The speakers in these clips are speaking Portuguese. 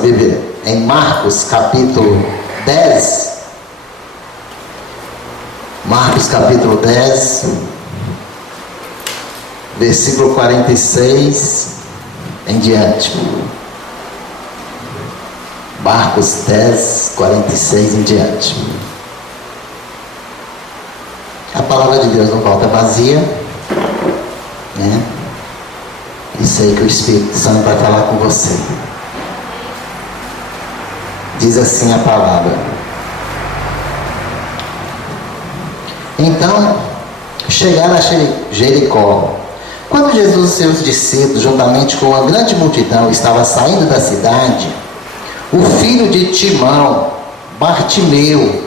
Bíblias em Marcos capítulo 10. Marcos capítulo 10, versículo 46 em diante. Marcos 10, 46 em diante. A palavra de Deus não volta vazia, né? E sei que o Espírito Santo vai falar com você. Diz assim a palavra: então chegaram a Jericó. Quando Jesus e seus discípulos, juntamente com uma grande multidão, estavam saindo da cidade, o filho de Timão, Bartimeu,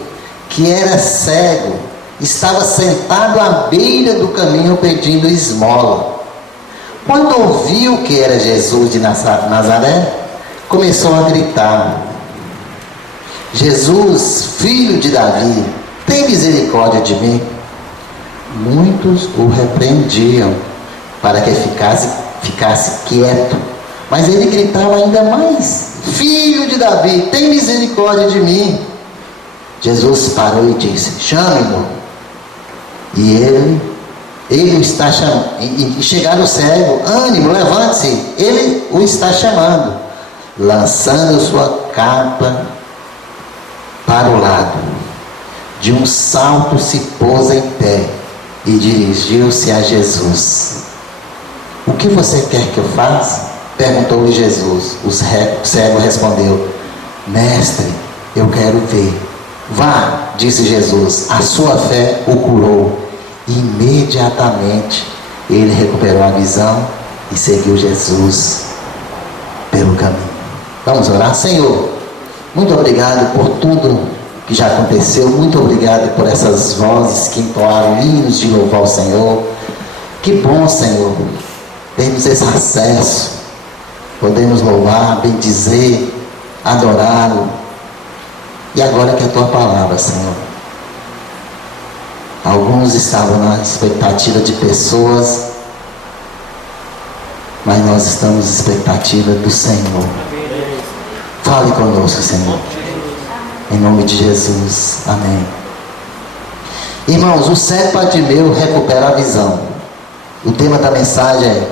que era cego, estava sentado à beira do caminho pedindo esmola. Quando ouviu que era Jesus de Nazaré, começou a gritar: Jesus, filho de Davi, tem misericórdia de mim. Muitos o repreendiam para que ficasse quieto, mas ele gritava ainda mais: Filho de Davi, tem misericórdia de mim. Jesus parou e disse: chame-no. E ele o está chamando. E chegaram o cego: ânimo, levante-se, ele o está chamando. Lançando sua capa para o lado, de um salto se pôs em pé e dirigiu-se a Jesus. O que você quer que eu faça? Perguntou-lhe Jesus. O cego respondeu: mestre, eu quero ver. Vá, disse Jesus, a sua fé o curou. Imediatamente ele recuperou a visão e seguiu Jesus pelo caminho. Vamos orar. Senhor, muito obrigado por tudo que já aconteceu. Muito obrigado por essas vozes que entoaram hinos de louvar ao Senhor. Que bom, Senhor, termos esse acesso. Podemos louvar, bendizer, adorá-lo. E agora que é a tua palavra, Senhor. Alguns estavam na expectativa de pessoas, mas nós estamos na expectativa do Senhor. Fale conosco, Senhor. Em nome de Jesus. Amém. Irmãos, o cego Bartimeu recupera a visão. O tema da mensagem é: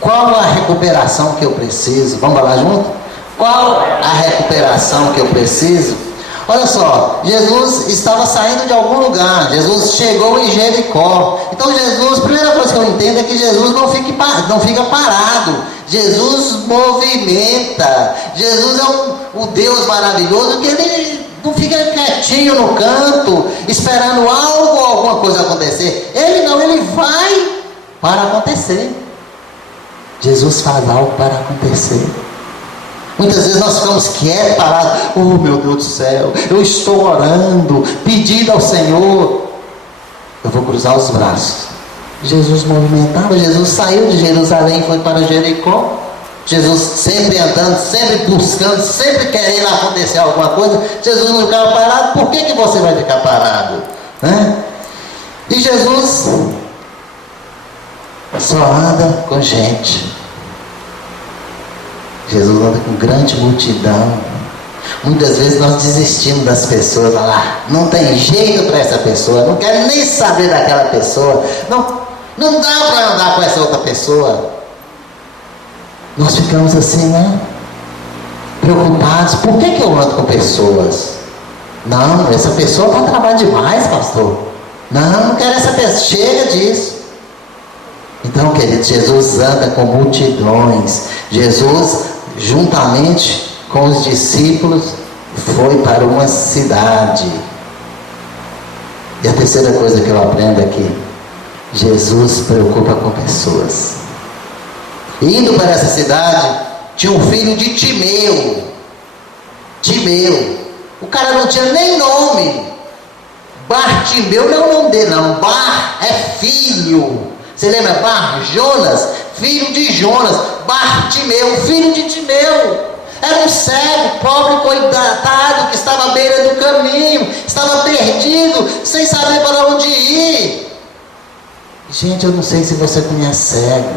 qual a recuperação que eu preciso? Vamos lá junto? Qual a recuperação que eu preciso? Olha só, Jesus estava saindo de algum lugar. Jesus chegou em Jericó. Então Jesus, a primeira coisa que eu entendo é que Jesus não fica parado. Jesus movimenta. Jesus é um Deus maravilhoso que ele não fica quietinho no canto, esperando algo ou alguma coisa acontecer. Ele não, ele vai para acontecer. Jesus faz algo para acontecer. Muitas vezes nós ficamos quietos, parados. Oh, meu Deus do céu, eu estou orando, pedindo ao Senhor. Eu vou cruzar os braços. Jesus movimentava. Jesus saiu de Jerusalém e foi para Jericó. Jesus sempre andando, sempre buscando, sempre querendo acontecer alguma coisa. Jesus não ficava parado. Por que você vai ficar parado? E Jesus só anda com gente. Jesus anda com grande multidão. Muitas vezes nós desistimos das pessoas. Não tem jeito para essa pessoa, não quero nem saber daquela pessoa, não dá para andar com essa outra pessoa. Nós ficamos assim, né? Preocupados. Por que eu ando com pessoas? Não, essa pessoa vai trabalhar demais, pastor. Não quero essa pessoa, chega disso. Então, queridos, Jesus anda com multidões. Jesus, juntamente com os discípulos, foi para uma cidade. E a terceira coisa que eu aprendo aqui: Jesus se preocupa com pessoas. Indo para essa cidade, tinha um filho de Timeu. O cara não tinha nem nome. Bartimeu não é o nome dele, não. Bar é filho. Você lembra? Bar, Jonas, filho de Jonas. Bartimeu, filho de Timeu. Era um cego, pobre, coitado, que estava à beira do caminho, estava perdido, sem saber para onde ir. Gente, eu não sei se você conhece cego.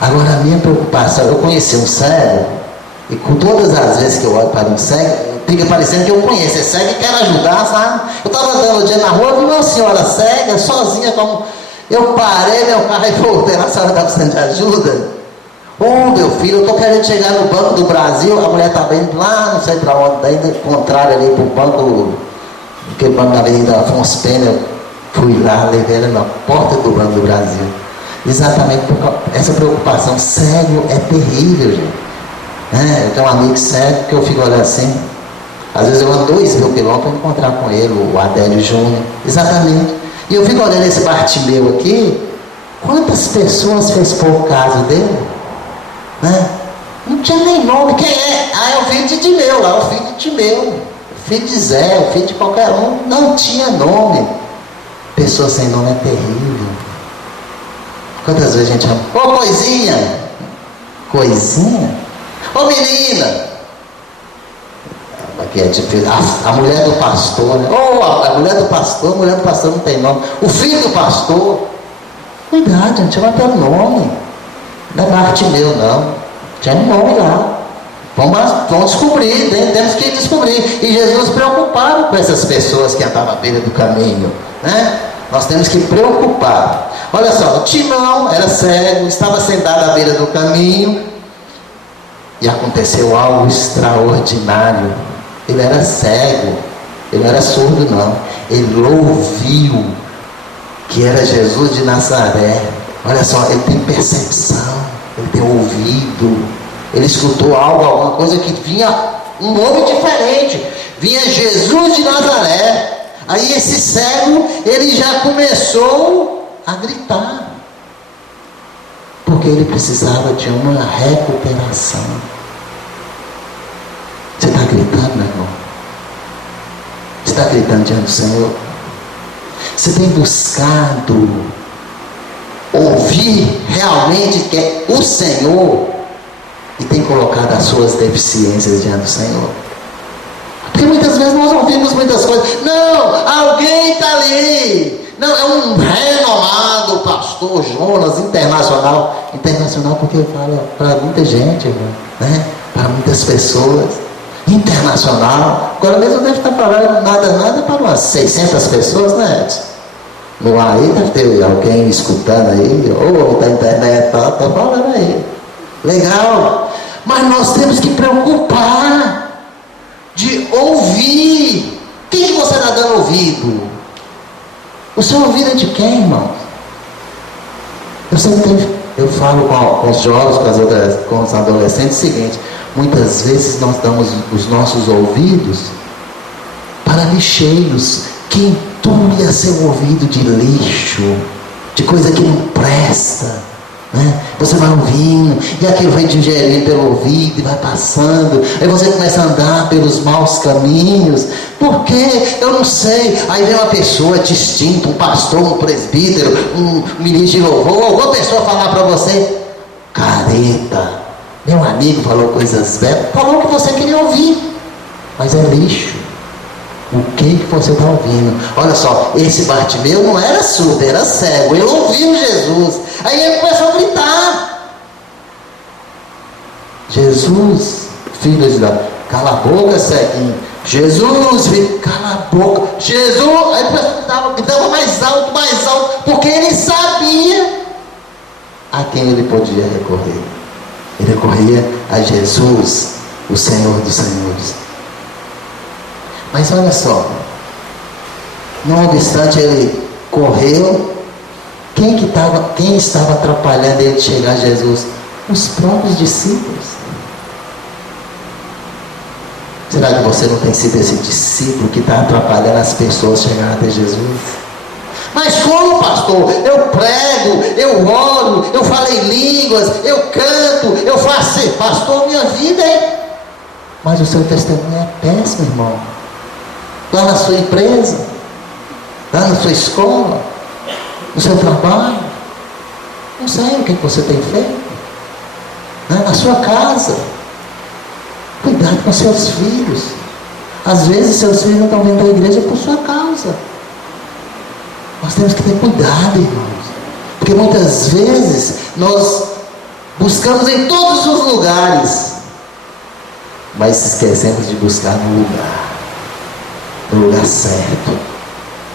Agora, a minha preocupação, eu conheci um cego, E com todas as vezes que eu olho para um cego, fica parecendo que eu conheço. É cego e quero ajudar, sabe? Eu estava andando um dia na rua, vi uma senhora cega, sozinha, como... Eu parei meu carro e voltei. A senhora está precisando de ajuda? Meu filho, eu estou querendo chegar no Banco do Brasil. A mulher estava indo lá, não sei para onde, daí contrário ali para o banco, aquele banco da Avenida Afonso Pena. Eu fui lá, levei ela na porta do Banco do Brasil. Exatamente por essa preocupação. Cego é terrível, gente. Eu tenho um amigo cego que eu fico olhando assim. Às vezes eu ando 2.000 quilômetros para encontrar com ele, o Adélio Júnior. Exatamente. E eu fico olhando esse Bartimeu aqui. Quantas pessoas fez pouco caso dele? Não tinha nem nome. Quem é? É o filho de Timeu lá, o filho de Timeu, o filho de Zé, o filho de qualquer um. Não tinha nome. Pessoa sem nome é terrível. Quantas vezes a gente chama? Ô coisinha! Coisinha? Ô menina! Aqui é difícil. A mulher do pastor, né? A mulher do pastor não tem nome. O filho do pastor. Cuidado, gente, chama pelo nome. Não é Bartimeu, não. Tinha um nome lá. Vamos descobrir, temos que descobrir. E Jesus preocupado com essas pessoas que andavam à beira do caminho, né? Nós temos que preocupar. Olha só, Timão era cego, estava sentado à beira do caminho e aconteceu algo extraordinário. Ele era cego, ele não era surdo não. Ele ouviu que era Jesus de Nazaré. Olha só, ele tem percepção, ele tem ouvido, ele escutou algo, alguma coisa que vinha um nome diferente, vinha Jesus de Nazaré. Aí esse cego, ele já começou a gritar, porque ele precisava de uma recuperação. Você está gritando, meu irmão? Você está gritando diante do Senhor? Você tem buscado ouvir realmente que é o Senhor e tem colocado as suas deficiências diante do Senhor? Porque muitas vezes nós ouvimos muitas coisas. Não, alguém está ali. Não, é um renomado pastor Jonas, internacional. Internacional porque fala para muita gente, né? Para muitas pessoas. Internacional. Agora mesmo deve estar falando nada para umas 600 pessoas, né, Edson? No ar aí deve ter alguém escutando aí, ou da internet, tá falando aí. Legal. Mas nós temos que preocupar de ouvir. Quem que você está dando ouvido? O seu ouvido é de quem, irmão? Eu falo com os jovens, com os adolescentes o seguinte: muitas vezes nós damos os nossos ouvidos para lixeiros que entulha seu ouvido de lixo, de coisa que não presta, né? Você vai ouvindo e aquilo vai digerindo pelo ouvido e vai passando, aí você começa a andar pelos maus caminhos. Por quê? Eu não sei. Aí vem uma pessoa distinta, um pastor, um presbítero, um ministro de louvor, alguma pessoa falar para você: careta, meu amigo falou coisas belas, falou o que você queria ouvir, mas é lixo. O que você está ouvindo? Olha só, esse Bartimeu não era surdo, era cego. Ele ouviu Jesus. Aí ele começou a gritar: Jesus, filho de Deus, cala a boca, ceguinho. Jesus, filho, cala a boca. Jesus, aí ele gritava mais alto, porque ele sabia a quem ele podia recorrer. Ele recorria a Jesus, o Senhor dos Senhores. Mas olha só, não obstante ele correu, quem estava atrapalhando ele de chegar a Jesus? Os próprios discípulos. Será que você não tem sido esse discípulo que está atrapalhando as pessoas chegar até Jesus? Mas como, pastor? Eu prego, eu oro, eu falo em línguas, eu canto, eu faço. Pastor, minha vida é... Mas o seu testemunho é péssimo, irmão. Lá na sua empresa, lá na sua escola, no seu trabalho, não sei o que você tem feito, né? Na sua casa. Cuidado com seus filhos. Às vezes seus filhos não estão vindo à igreja por sua causa. Nós temos que ter cuidado, irmãos, porque muitas vezes nós buscamos em todos os lugares mas esquecemos de buscar no lugar certo,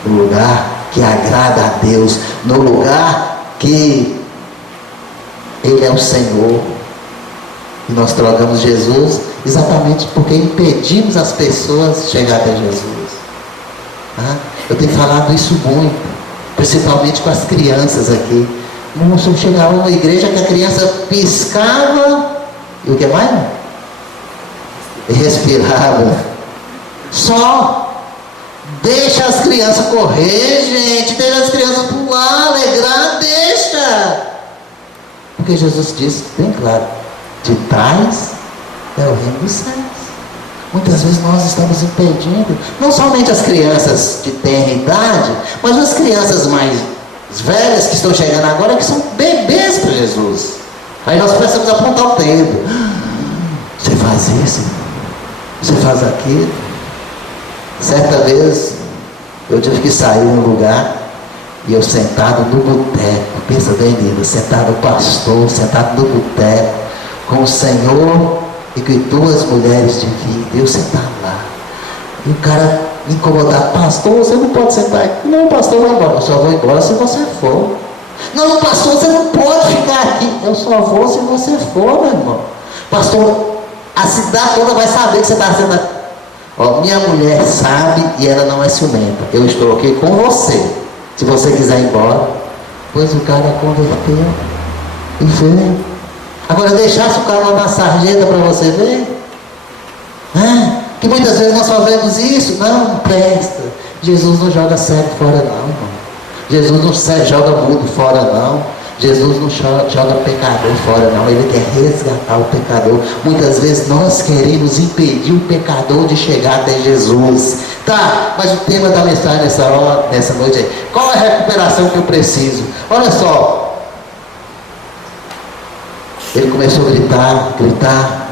no lugar que agrada a Deus, no lugar que Ele é o Senhor. E nós trocamos Jesus exatamente porque impedimos as pessoas de chegar até Jesus. Eu tenho falado isso muito, principalmente com as crianças aqui. Nossa, eu chegava numa igreja que a criança piscava e o que mais? E respirava. Só deixa as crianças correr, gente. Deixa as crianças pular, alegrar, deixa. Porque Jesus disse bem claro: de trás é o reino dos céus. Muitas vezes nós estamos impedindo, não somente as crianças de tenra idade, mas as crianças mais velhas que estão chegando agora, que são bebês para Jesus. Aí nós precisamos apontar o dedo. Você faz isso, você faz aquilo. Certa vez eu tive que sair num lugar e eu sentado no boteco, pensa bem lindo, sentado o pastor, sentado no boteco com o Senhor e com duas mulheres de vida, eu sentado lá, e o cara me incomodar: pastor, você não pode sentar aqui. Não, pastor, vai embora. Eu só vou embora se você for. Não, pastor, você não pode ficar aqui. Eu só vou se você for, meu irmão. Pastor, a cidade toda vai saber que você está sentado. Ó, minha mulher sabe e ela não é ciumenta. Eu estou aqui com você. Se você quiser ir embora. Pois o cara converteu e veio. Agora, deixasse o cara lá na sarjeta para você ver? Que muitas vezes nós fazemos isso. Não presta. Jesus não joga cego fora não, irmão. Jesus não joga mudo fora não. Jesus não joga pecador fora não. Ele quer resgatar o pecador. Muitas vezes nós queremos impedir o pecador de chegar até Jesus. Tá, mas o tema da mensagem nessa noite é: qual é a recuperação que eu preciso? Olha só. Ele começou a gritar,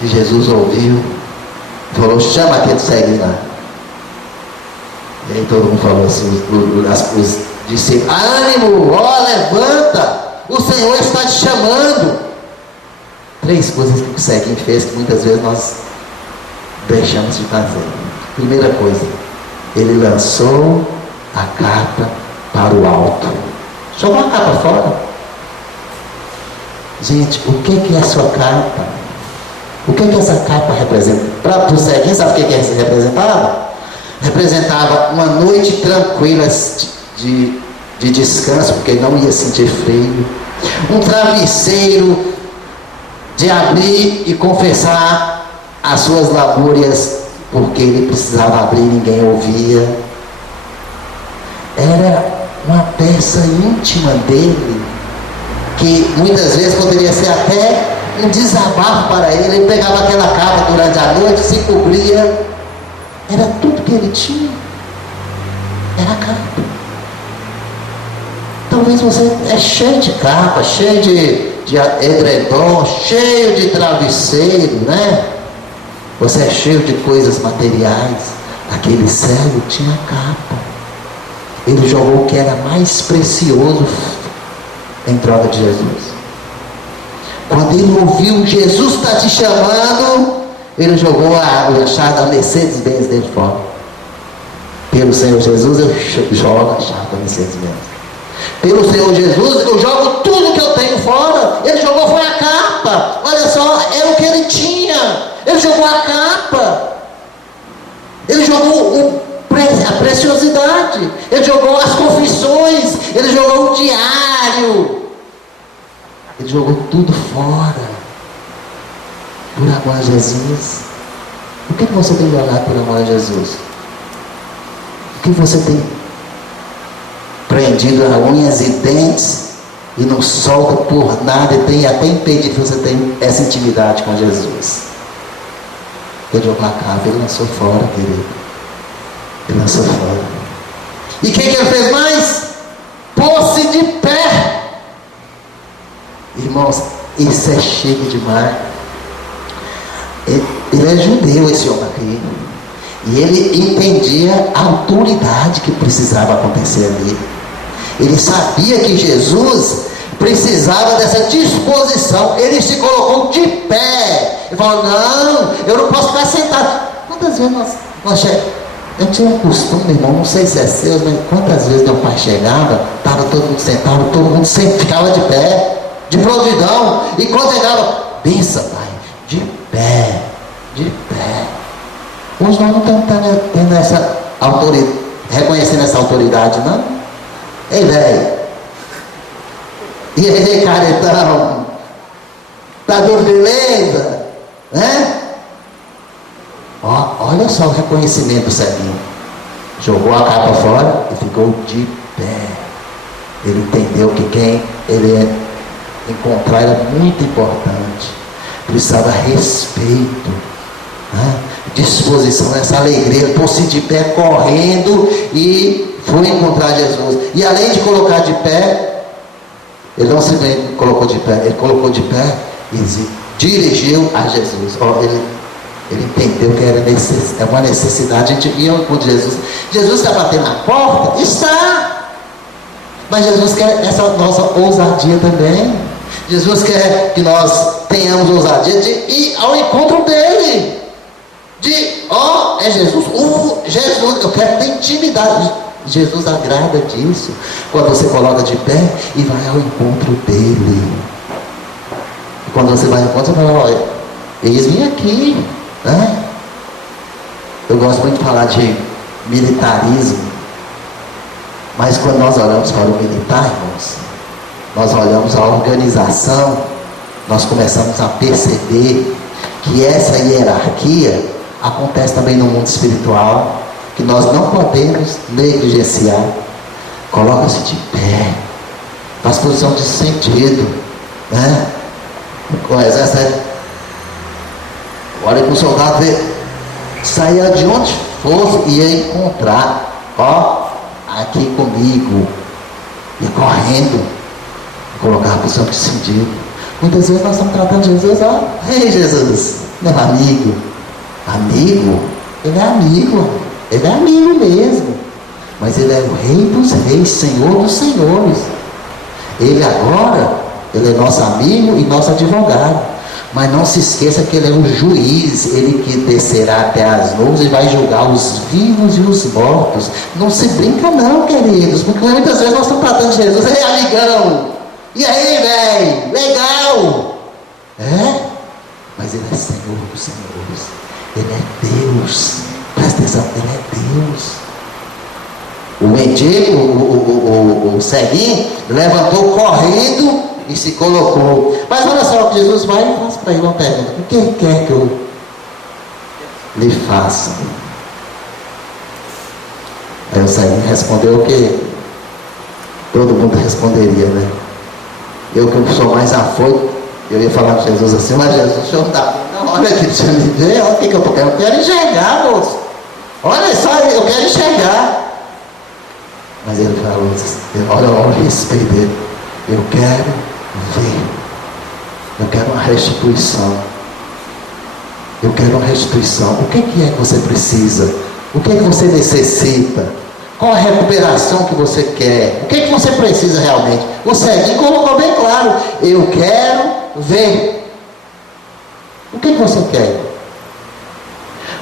e Jesus ouviu, falou: chama aquele cego lá. E aí todo mundo falou assim, os discípulos: ânimo, levanta, o Senhor está te chamando. 3 coisas que o ceguinho fez que muitas vezes nós deixamos de fazer. Primeira coisa, ele lançou a capa para o alto, jogou a capa fora. Gente, o que é a sua capa? O que essa capa representa? Para o ceguinho, sabe o que representava? Representava uma noite tranquila de descanso, porque não ia sentir frio. Um travesseiro de abrir e confessar as suas lamúrias, porque ele precisava abrir e ninguém ouvia. Era uma peça íntima dele, que muitas vezes poderia ser até um desabafo para ele. Ele pegava aquela capa durante a noite, se cobria. Era tudo que ele tinha. Era a capa. Talvez você é cheio de capa, cheio de edredom, cheio de travesseiro, né? Você é cheio de coisas materiais. Aquele cego tinha capa. Ele jogou o que era mais precioso em troca de Jesus. Quando ele ouviu: Jesus está te chamando, ele jogou a chave da Mercedes-Benz dele fora. Pelo Senhor Jesus eu jogo a chave da Mercedes-Benz. Pelo Senhor Jesus eu jogo tudo que eu tenho fora. Ele jogou foi a capa. Olha só, era o que ele tinha. Ele jogou a capa. Ele jogou a preciosidade. Ele jogou as confissões. Ele jogou o diário. Ele jogou tudo fora. Por amor a Jesus. O que você tem jogado por amor a Jesus? O que você tem prendido a unhas e dentes e não solta por nada, e tem até impedido que você tenha essa intimidade com Jesus? Ele jogou a capa, ele lançou fora, querido. Ele lançou fora. E o que ele fez mais? Pôs-se de pé. Irmãos, isso é chique demais. Ele é judeu, esse homem aqui. E ele entendia a autoridade que precisava acontecer ali. Ele sabia que Jesus precisava dessa disposição. Ele se colocou de pé. Ele falou, não, eu não posso ficar sentado. Quantas vezes nós chegamos? Eu tinha um costume, irmão, não sei se é seu, mas quantas vezes meu pai chegava, estava todo mundo sentado, todo mundo sempre ficava de pé, de prontidão. E quando chegava, pensa, pai, de pé, de pé. Hoje nós não estamos tendo essa autoridade, reconhecendo essa autoridade, não? Ei, velho. E aí, caretão? Tá tudo beleza? Né? Ó, olha só o reconhecimento do ceguinho. Jogou a capa fora e ficou de pé. Ele entendeu que quem ele ia encontrar era muito importante. Precisava respeito, né? Disposição, essa alegria. Ele pôs-se de pé correndo e foi encontrar Jesus. E além de colocar de pé, ele não simplesmente colocou de pé, ele colocou de pé e dirigiu a Jesus. Ó, ele entendeu que era uma necessidade. A gente ia ao encontro de Jesus. Jesus está batendo na porta? Está! Mas Jesus quer essa nossa ousadia também. Jesus quer que nós tenhamos ousadia de ir ao encontro dele. É Jesus. Jesus, eu quero ter intimidade. Jesus agrada disso. Quando você coloca de pé e vai ao encontro dele. E quando você vai ao encontro, você fala, olha, eis-me aqui. Né? Eu gosto muito de falar de militarismo, mas quando nós olhamos para o militar, irmãos, nós olhamos a organização, nós começamos a perceber que essa hierarquia acontece também no mundo espiritual, que nós não podemos negligenciar. Coloca-se de pé, faz posição de sentido, né? Com o exército. Olha que o soldado saía de onde fosse e ia encontrar, ó, aqui comigo, e correndo, colocar a posição de sentido. Muitas vezes nós estamos tratando Jesus, ó, ei Jesus, meu amigo, ele é amigo mesmo, mas ele é o Rei dos Reis, Senhor dos Senhores. Ele é nosso amigo e nosso advogado. Mas não se esqueça que ele é um juiz, ele que descerá até as nuvens e vai julgar os vivos e os mortos. Não se brinca não, queridos, porque muitas vezes nós estamos tratando de Jesus. Ei, amigão, e aí, velho, legal, mas ele é Senhor dos Senhores, ele é Deus, presta atenção, ele é Deus. O mendigo, o ceguinho, levantou correndo e se colocou. Mas olha só o que Jesus vai e faz para ele uma pergunta: o que ele quer que eu lhe faça? Aí o ceguinho respondeu o que todo mundo responderia, né? Eu que sou mais afoito, eu ia falar com Jesus assim: mas Jesus, o senhor não dá, não, olha aqui, deixa eu me ver, olha o que eu estou querendo, eu quero enxergar, moço, olha só, eu quero enxergar. Mas ele falou assim, olha o respeito dele: eu quero ver, eu quero uma restituição, eu quero uma restituição. O que é que você precisa? O que é que você necessita? Qual a recuperação que você quer? O que é que você precisa realmente? O ceguinho colocou bem claro: eu quero ver. O que é que você quer?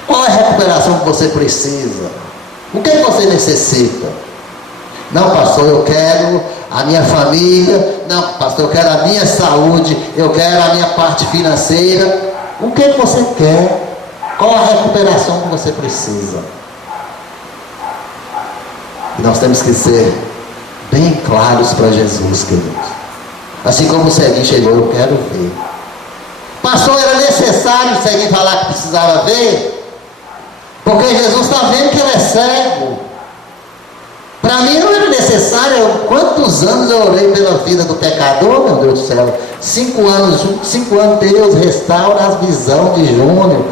Qual é a recuperação que você precisa? O que é que você necessita? Não, pastor, eu quero a minha família. Não, pastor, eu quero a minha saúde. Eu quero a minha parte financeira. O que você quer? Qual a recuperação que você precisa? E nós temos que ser bem claros para Jesus, queridos. Assim como o ceguinho chegou: eu quero ver. Pastor, era necessário o ceguinho falar que precisava ver? Porque Jesus está vendo que ele é cego. Para mim não era necessário. Quantos anos eu orei pela vida do pecador, meu Deus do céu? 5 anos, Deus restaura a visão de Júnior.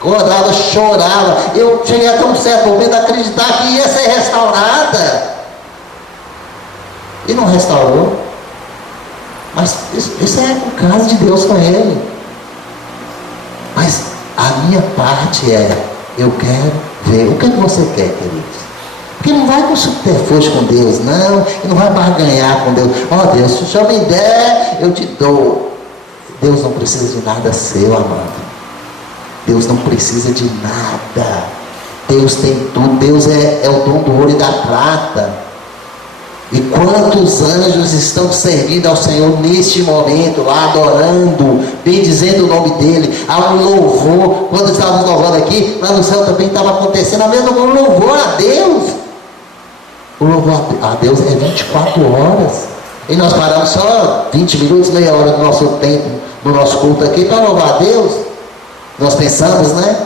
Acordava, chorava. Eu cheguei até um certo momento a acreditar que ia ser restaurada. E não restaurou. Mas isso é o caso de Deus com ele. Mas a minha parte é: eu quero ver. O que você quer, queridos? Porque não vai com subterfúgio com Deus, não. E não vai barganhar com Deus. Ó, Deus, se o Senhor me der, eu te dou. Deus não precisa de nada seu, amado. Deus não precisa de nada. Deus tem tudo. Deus é o dono do ouro e da prata. E quantos anjos estão servindo ao Senhor neste momento, lá adorando, bendizendo o nome dEle. Há um louvor. Quando estávamos louvando aqui, lá no céu também estava acontecendo a mesma coisa. Um louvor a Deus. O louvor a Deus é 24 horas. E nós paramos só 20 minutos, meia hora do nosso tempo, no nosso culto aqui, para louvar a Deus. Nós pensamos, né?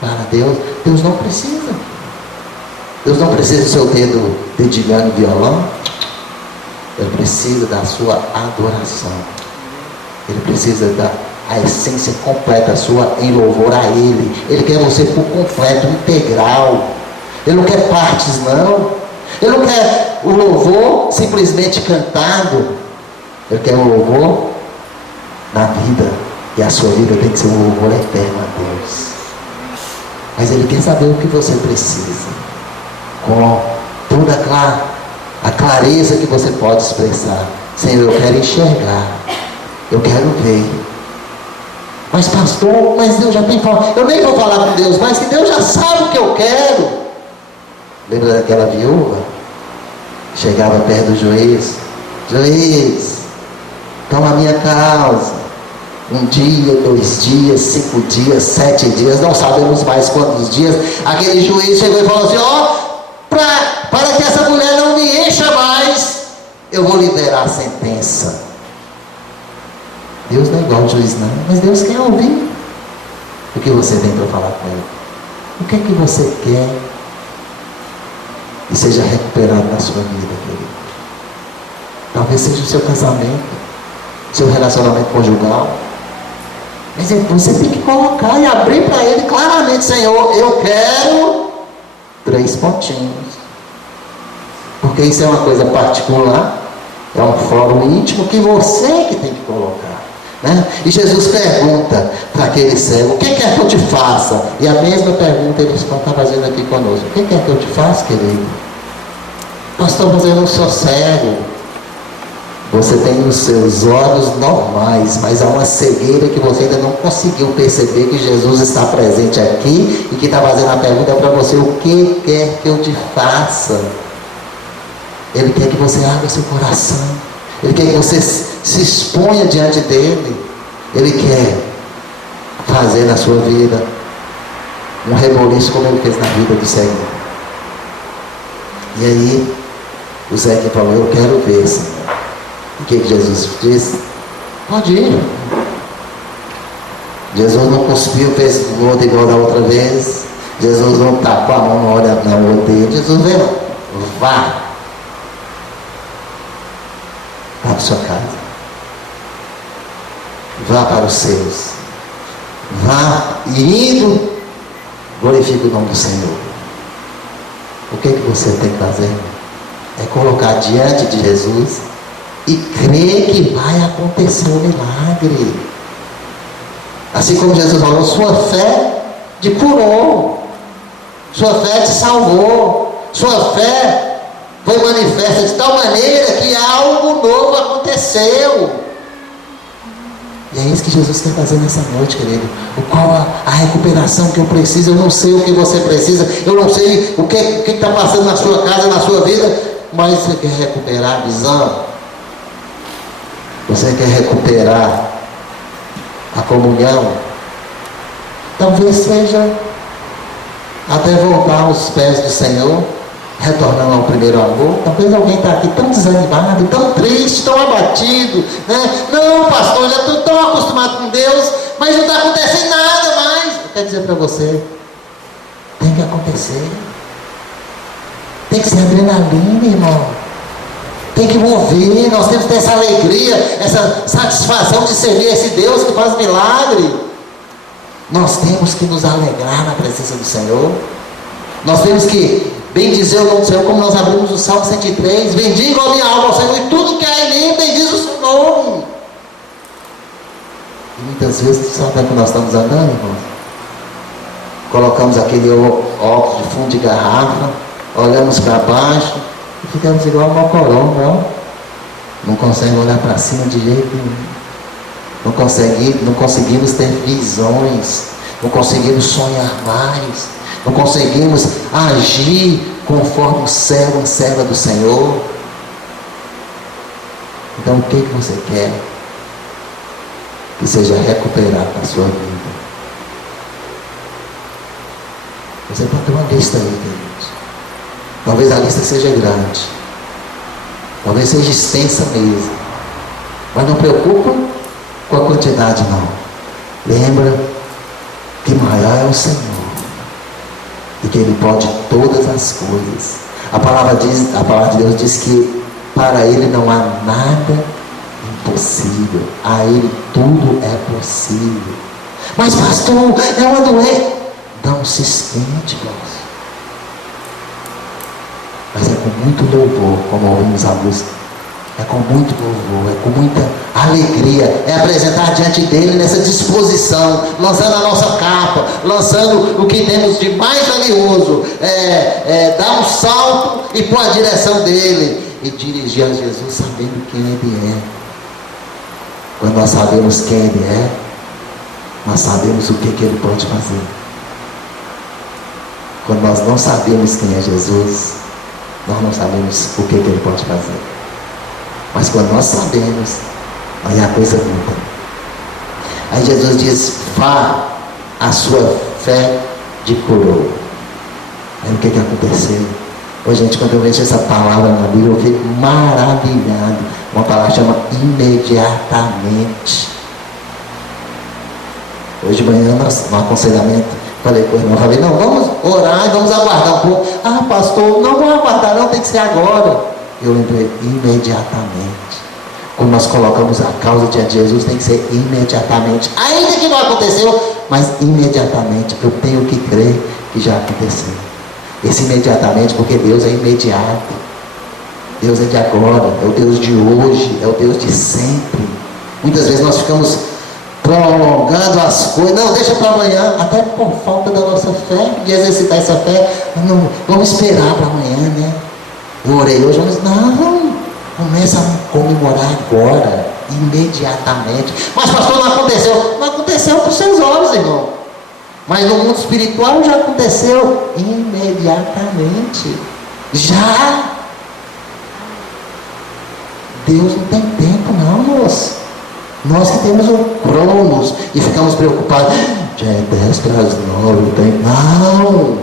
Para Deus, Deus não precisa. Deus não precisa do seu dedo dedilhando violão. Ele precisa da sua adoração. Ele precisa da essência completa sua em louvor a Ele. Ele quer você por completo, integral. Ele não quer partes, não. Ele não quer o louvor simplesmente cantado. Ele quer o louvor na vida. E a sua vida tem que ser um louvor eterno a Deus. Mas Ele quer saber o que você precisa. Com toda a clareza que você pode expressar. Senhor, eu quero enxergar. Eu quero ver. Mas pastor, mas Deus já tem falado. Eu nem vou falar com Deus, mas que Deus já sabe o que eu quero. Lembra daquela viúva? Chegava perto do juiz. Juiz, toma a minha causa. 1 dia, 2 dias, 5 dias, 7 dias, não sabemos mais quantos dias. Aquele juiz chegou e falou assim: ó, para que essa mulher não me encha mais, eu vou liberar a sentença. Deus não é igual ao juiz, não, mas Deus quer ouvir o que você tem para falar com Ele. O que é que você quer e seja recuperado na sua vida, querido? Talvez seja o seu casamento, seu relacionamento conjugal. Mas você tem que colocar e abrir para Ele claramente: Senhor, eu quero 3 pontinhos. Porque isso é uma coisa particular, é um fórum íntimo que você que tem que colocar, né? E Jesus pergunta para aquele cego: o que quer que eu te faça? E a mesma pergunta Ele está fazendo aqui conosco: o que quer que eu te faça, querido? Pastor, mas eu não sou cego. Você tem os seus olhos normais, mas há uma cegueira que você ainda não conseguiu perceber que Jesus está presente aqui e que está fazendo a pergunta para você: o que quer que eu te faça? Ele quer que você abra seu coração. Ele quer que você se exponha diante dele. Ele quer fazer na sua vida um reboliço como Ele fez na vida do Senhor. E aí o Zeca falou: eu quero ver, Senhor. O que Jesus disse? Pode ir. Jesus não cuspiu, fez o outro igual da outra vez. Jesus não tapou a mão no olho dele. Jesus veio: vá para a sua casa, vá para os seus, vá, e indo, glorifique o nome do Senhor. O que você tem que fazer? É colocar diante de Jesus e crer que vai acontecer o milagre. Assim como Jesus falou: sua fé te curou, sua fé te salvou, sua fé foi manifesta de tal maneira que algo novo aconteceu. E é isso que Jesus quer fazer nessa noite, querido. Qual a recuperação que eu preciso? Eu não sei o que você precisa, eu não sei o que está passando na sua casa, na sua vida, mas você quer recuperar a visão, você quer recuperar a comunhão. Talvez seja até voltar aos pés do Senhor, retornando ao primeiro amor. Talvez alguém está aqui tão desanimado, tão triste, tão abatido, né? Não, pastor, eu já estou tão acostumado com Deus, mas não está acontecendo nada mais. Eu quero dizer para você: tem que acontecer. Tem que ser adrenalina, irmão. Tem que mover. Nós temos que ter essa alegria, essa satisfação de servir esse Deus que faz milagre. Nós temos que nos alegrar na presença do Senhor. Nós temos que bendizer o nome do Senhor, como nós abrimos o Salmo 103: bendiga a minha alma ao Senhor, e tudo que há em mim bendiz o seu nome. E muitas vezes, sabe como nós estamos andando, irmãos? Colocamos aquele óculos de fundo de garrafa, olhamos para baixo e ficamos igual uma colomba, não consegue olhar para cima de jeito nenhum. Não conseguimos ter visões não conseguimos sonhar mais, não conseguimos agir conforme o servo e serva do Senhor. Então o que você quer que seja recuperado na sua vida? Você pode ter uma lista aí, queridos. Talvez a lista seja grande, talvez seja extensa mesmo, mas não preocupa com a quantidade não. Lembra que maior é o Senhor e que Ele pode todas as coisas. A palavra de Deus diz que para Ele não há nada impossível, a Ele tudo é possível. Mas pastor, é uma doença. Não se estende, irmãos. Mas é com muito louvor, como ouvimos a música. É com muito louvor, é com muita alegria. É apresentar diante dele nessa disposição, lançando a nossa capa, lançando o que temos de mais valioso. Dar um salto e pôr a direção dele. E dirigir a Jesus sabendo quem ele é. Quando nós sabemos quem ele é, nós sabemos o que ele pode fazer. Quando nós não sabemos quem é Jesus, nós não sabemos o que ele pode fazer. Mas quando nós sabemos, aí a coisa muda. Aí Jesus diz: vá, a sua fé te curou. Aí o que aconteceu? Ô gente, quando eu vejo essa palavra na Bíblia, eu fico maravilhado. Uma palavra chama imediatamente. Hoje de manhã, no aconselhamento, falei com o irmão, não, vamos orar e vamos aguardar um pouco. Ah, pastor, não vou aguardar não, tem que ser agora. Eu lembrei, imediatamente. Quando nós colocamos a causa diante de Jesus, tem que ser imediatamente. Ainda que não aconteceu, mas imediatamente. Eu tenho que crer que já aconteceu. Esse imediatamente, porque Deus é imediato. Deus é de agora, é o Deus de hoje, é o Deus de sempre. Muitas vezes nós ficamos prolongando as coisas, não, deixa para amanhã, até por falta da nossa fé, de exercitar essa fé. Não, vamos esperar para amanhã, né? Eu orei hoje, mas não, começa a comemorar agora, imediatamente. Mas pastor, não aconteceu. Não aconteceu com os seus olhos, irmão. Mas no mundo espiritual já aconteceu imediatamente. Já. Deus não tem tempo não, moço. Nós que temos o Cronos e ficamos preocupados. Já é 10 para as 9, tem. Não!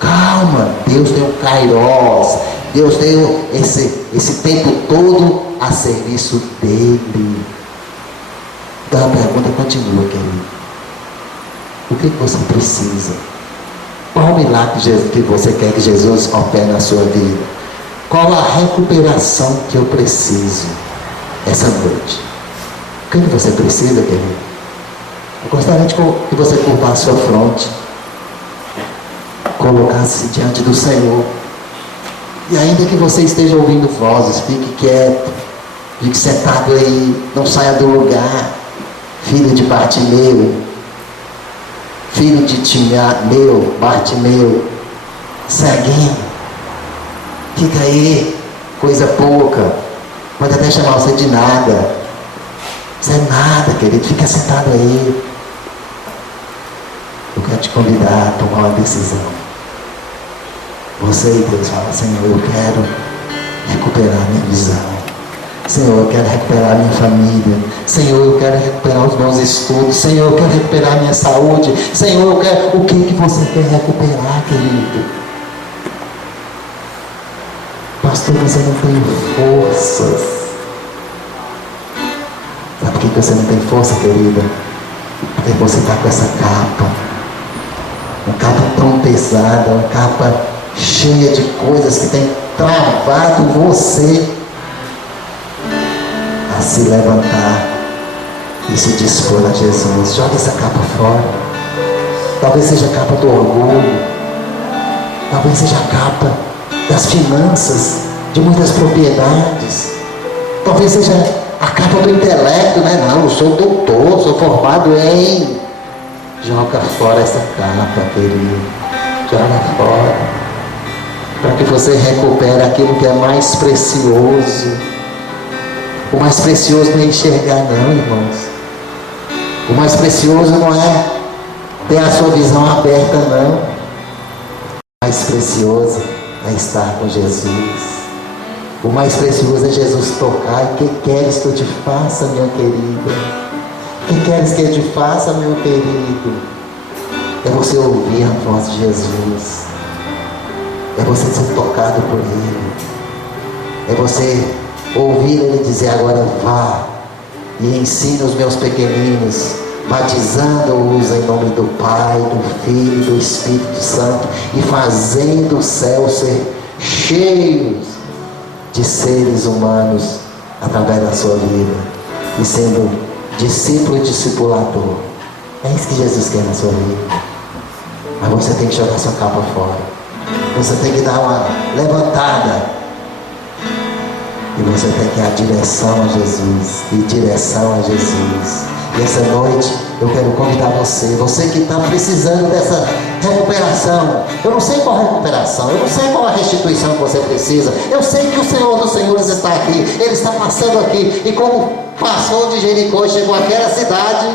Calma, Deus tem o Kairos. Deus tem esse tempo todo a serviço dele. Então a pergunta continua, querido. O que você precisa? Qual o milagre que você quer que Jesus opere na sua vida? Qual a recuperação que eu preciso essa noite? O que você precisa, querido? Eu gostaria de que você curvasse sua fronte, colocasse diante do Senhor. E ainda que você esteja ouvindo vozes, fique quieto, fique sentado aí, não saia do lugar. Filho de Bartimeu, filho de Timeu, Bartimeu, ceguinho, fica aí, coisa pouca, pode até chamar você de nada. Você é nada, querido, fica sentado aí. Eu quero te convidar a tomar uma decisão. Você e Deus fala: Senhor, eu quero recuperar minha visão. Senhor, eu quero recuperar minha família. Senhor, eu quero recuperar os meus estudos. Senhor, eu quero recuperar minha saúde. Senhor, eu quero... O que você quer recuperar, querido? Pastor, você não tem forças. Sabe por que você não tem força, querida? Porque você está com essa capa. Uma capa tão pesada, uma capa cheia de coisas que tem travado você a se levantar e se dispor a Jesus. Joga essa capa fora. Talvez seja a capa do orgulho, talvez seja a capa das finanças, de muitas propriedades, talvez seja a capa do intelecto, né? Não, eu sou doutor, sou formado em... Joga fora essa capa, querido. Joga fora, para que você recupere aquilo que é mais precioso. O mais precioso não é enxergar não, irmãos. O mais precioso não é Tem a sua visão aberta, não. O mais precioso é estar com Jesus. O mais precioso é Jesus tocar. E que queres que eu te faça, minha querida? Que queres que eu te faça, meu querido? É você ouvir a voz de Jesus. É você ser tocado por Ele. É você ouvir Ele dizer: agora vá e ensine os meus pequeninos, batizando-os em nome do Pai, do Filho e do Espírito Santo, e fazendo o céu ser cheio de seres humanos através da sua vida, e sendo discípulo e discipulador. É isso que Jesus quer na sua vida. Mas você tem que jogar sua capa fora. Você tem que dar uma levantada. E você tem que ir a direção a Jesus. E direção a Jesus. E essa noite eu quero convidar você que está precisando dessa recuperação. Eu não sei qual recuperação, eu não sei qual a restituição que você precisa. Eu sei que o Senhor dos Senhores está aqui. Ele está passando aqui. E como passou de Jericó e chegou àquela cidade,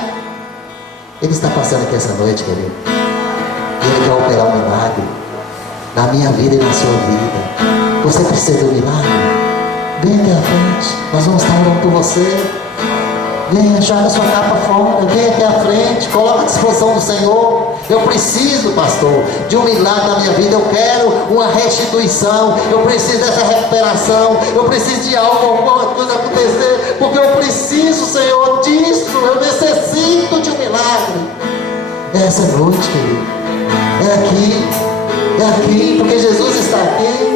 Ele está passando aqui essa noite, querido. E Ele quer operar um milagre na minha vida e na sua vida. Você precisa de um milagre? Vem aqui à frente, nós vamos estar orando por você. Venha, joga sua capa fora, vem aqui à frente, coloca à disposição do Senhor. Eu preciso, pastor, de um milagre na minha vida. Eu quero uma restituição. Eu preciso dessa recuperação. Eu preciso de algo, alguma coisa acontecer, porque eu preciso, Senhor, disso. Eu necessito de um milagre. É essa noite, querido. É aqui, porque Jesus está aqui.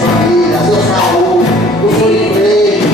Família, sua saúde, o seu emprego.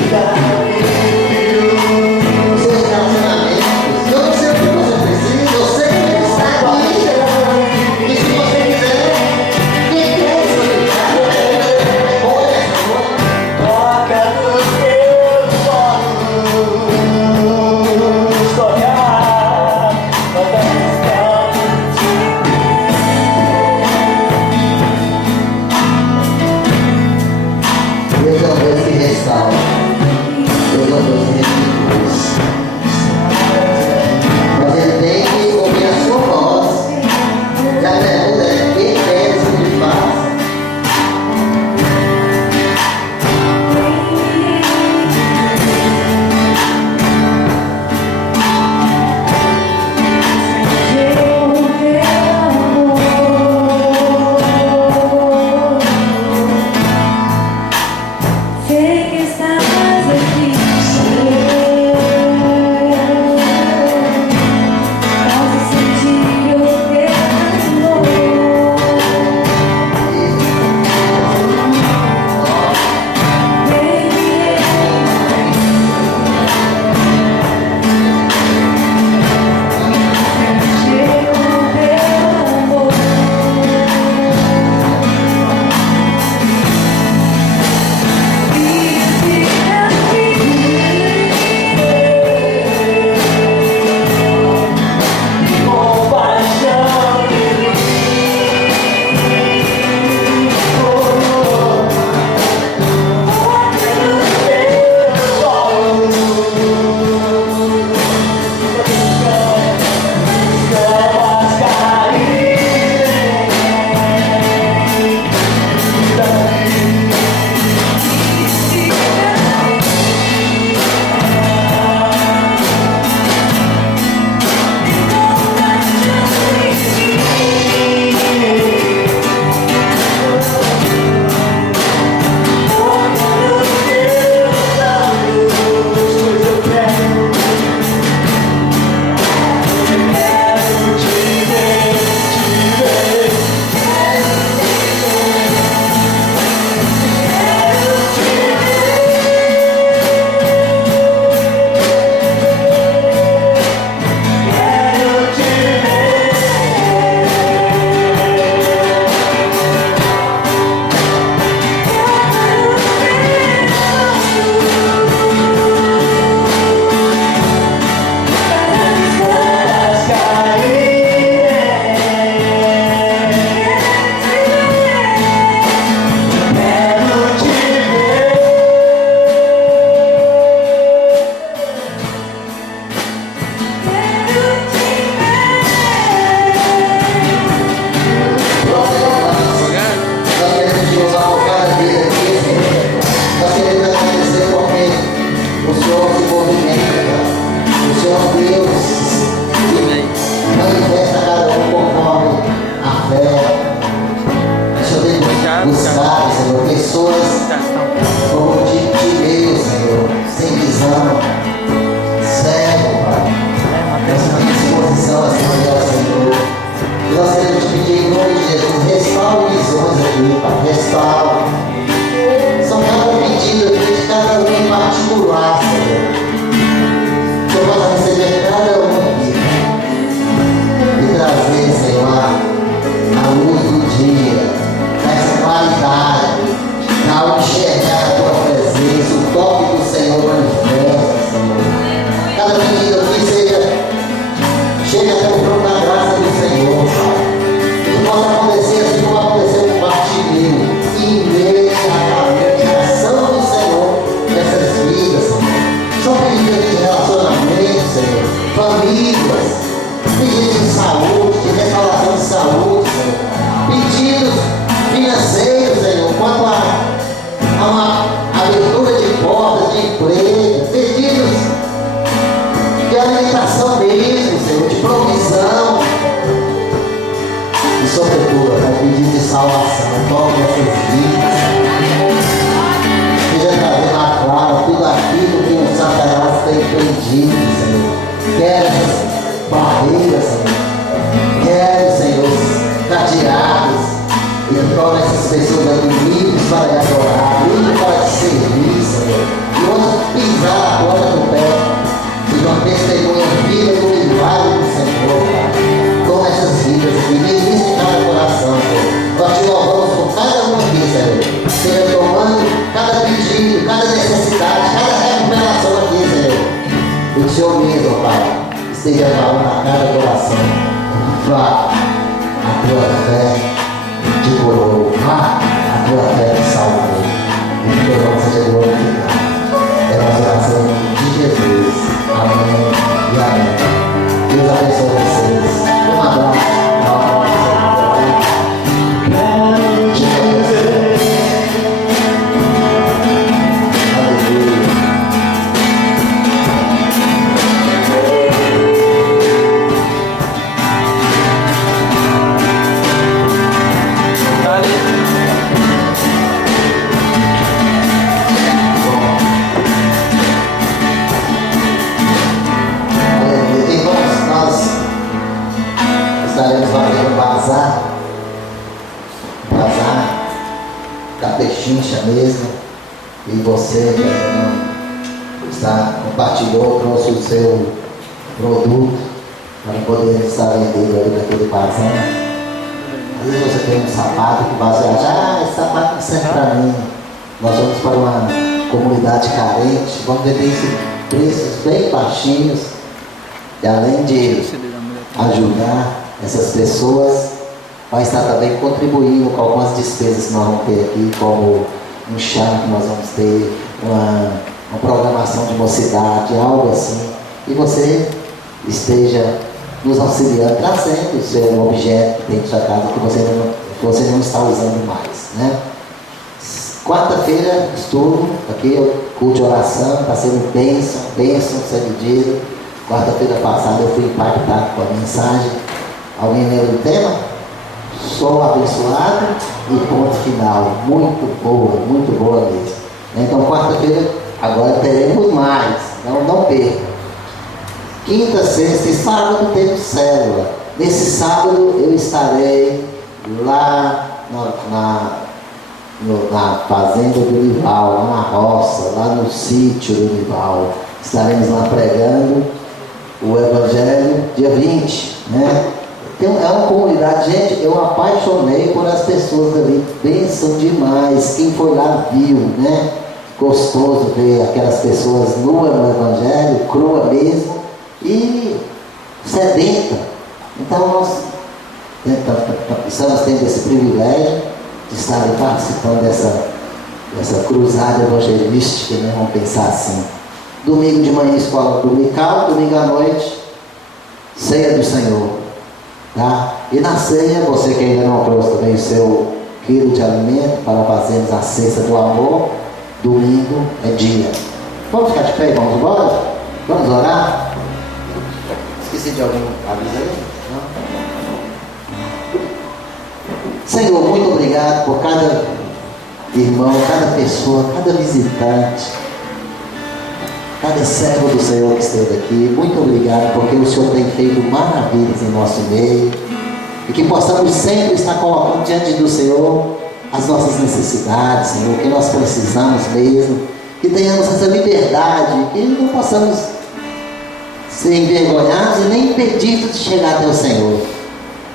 buscar, Senhor, pessoas como de meio, Senhor, sem visão, cego, Pai. Nós temos disposição a Senhor. E nós queremos te pedir em nome de Jesus, restaure visões aqui, Pai, restaure. São cada pedido aqui de cada um em particular, Senhor. Que eu possa receber cada um aqui e trazer, Senhor, a luz do dia, essa qualidade, ao enxergar a tua presença, o toque do Senhor manifesta, Senhor. Cada pedido aqui chega até o trono da graça do Senhor, Pai. Que possa acontecer assim como aconteceu com o Bartimeu, imediatamente a ação do Senhor nessas vidas, Senhor. São pedidos de relacionamento, Senhor, famílias, pedidos de saúde, de restauração de saúde, Senhor, pedidos financeiros, Senhor, quanto a uma abertura de portas, de emprego, pedidos de alimentação mesmo, Senhor, de provisão e, sobretudo, pedidos de salvação. Toque essas vidas, seja trazendo à clara tudo aquilo que o Satanás tem prendido, Senhor. Quer essas barreiras, Senhor, quer, Senhor, cadeados, e torna essas pessoas aqui livres para te adorar, livres para te servir, Senhor. E hoje pisar a porta do pé, seja uma testemunha viva do milagre do Senhor, Pai. Toma essas vidas aqui, ministra em cada coração, Senhor. Nós te louvamos por cada um aqui, Senhor. Seja tomando cada pedido, cada necessidade, cada recuperação aqui, Senhor. O Senhor mesmo, Pai, esteja falando a cada coração. Vá, a tua fé te curou, vá, a tua fé te salvou. E que teu nome seja glorificado. É a nossa oração de Jesus. Amém e amém. Deus abençoe vocês. Um abraço. Pechincha mesmo, e você compartilhou, trouxe o seu produto para poder estar vendendo ali naquele bazar. Às vezes você tem um sapato que vai achar, esse sapato não serve para mim. Nós vamos para uma comunidade carente, vamos vender preços bem baixinhos, e além de ajudar essas pessoas, vai estar também contribuindo com algumas despesas que nós vamos ter aqui, como um chá que nós vamos ter, uma programação de mocidade, algo assim. E você esteja nos auxiliando, trazendo o seu objeto dentro da casa que você não está usando mais, né? Quarta-feira, estudo, aqui é o culto de oração, está sendo bênção sendo dito. Quarta-feira passada eu fui impactado com a mensagem. Alguém lembra do tema? Sou abençoado e ponto final. Muito boa mesmo. Então, quarta-feira, agora teremos mais. Não perca. Quinta, sexta e sábado temos célula. Nesse sábado eu estarei lá na fazenda do Nival, lá na roça, lá no sítio do Nival. Estaremos lá pregando o Evangelho dia 20, né? É uma comunidade, gente, eu apaixonei por as pessoas ali, bênção demais. Quem foi lá viu, né? Gostoso ver aquelas pessoas nuas no Evangelho, crua mesmo e sedenta. Então nós estamos tendo esse privilégio de estar participando dessa cruzada evangelística, né? Vamos pensar assim. Domingo de manhã, escola dominical, domingo à noite, ceia do Senhor. Tá? E na ceia, você que ainda não trouxe também o seu quilo de alimento para fazermos a cesta do amor, domingo é dia. Vamos ficar de pé e vamos embora? Vamos orar? Esqueci de alguém avisar aí? Não? Senhor, muito obrigado por cada irmão, cada pessoa, cada visitante, cada servo do Senhor que esteve aqui. Muito obrigado porque o Senhor tem feito maravilhas em nosso meio, e que possamos sempre estar colocando diante do Senhor as nossas necessidades, Senhor, que nós precisamos mesmo, que tenhamos essa liberdade, que não possamos ser envergonhados e nem impedidos de chegar até o Senhor,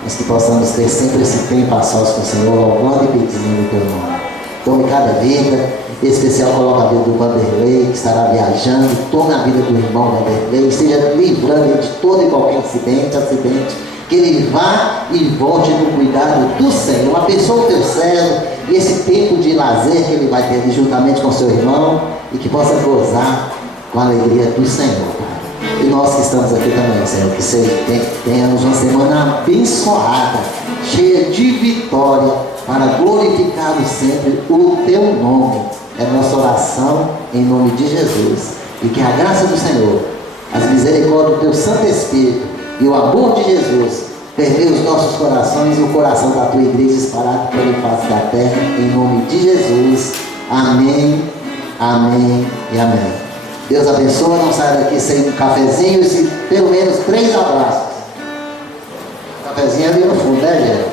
mas que possamos ter sempre esse tempo a sós com o Senhor, louvando e bendizendo o teu nome. Tome cada vida, em especial coloca a vida do Vanderlei, que estará viajando, tome a vida do irmão Vanderlei, esteja livrando ele de todo e qualquer acidente, que ele vá e volte no cuidado do Senhor. Abençoa o teu servo e esse tempo de lazer que ele vai ter ali juntamente com seu irmão, e que possa gozar com a alegria do Senhor, Pai. E nós que estamos aqui também, Senhor, que tenhamos uma semana abençoada, cheia de vitória, para glorificarmos sempre o teu nome. É nossa oração em nome de Jesus. E que a graça do Senhor, as misericórdias do teu Santo Espírito e o amor de Jesus permeiem os nossos corações e o coração da tua igreja espalhado pela face da terra, em nome de Jesus. Amém, amém e amém. Deus abençoe. Não saia daqui sem um cafezinho e pelo menos 3 abraços. Cafezinho ali no fundo, né, gente?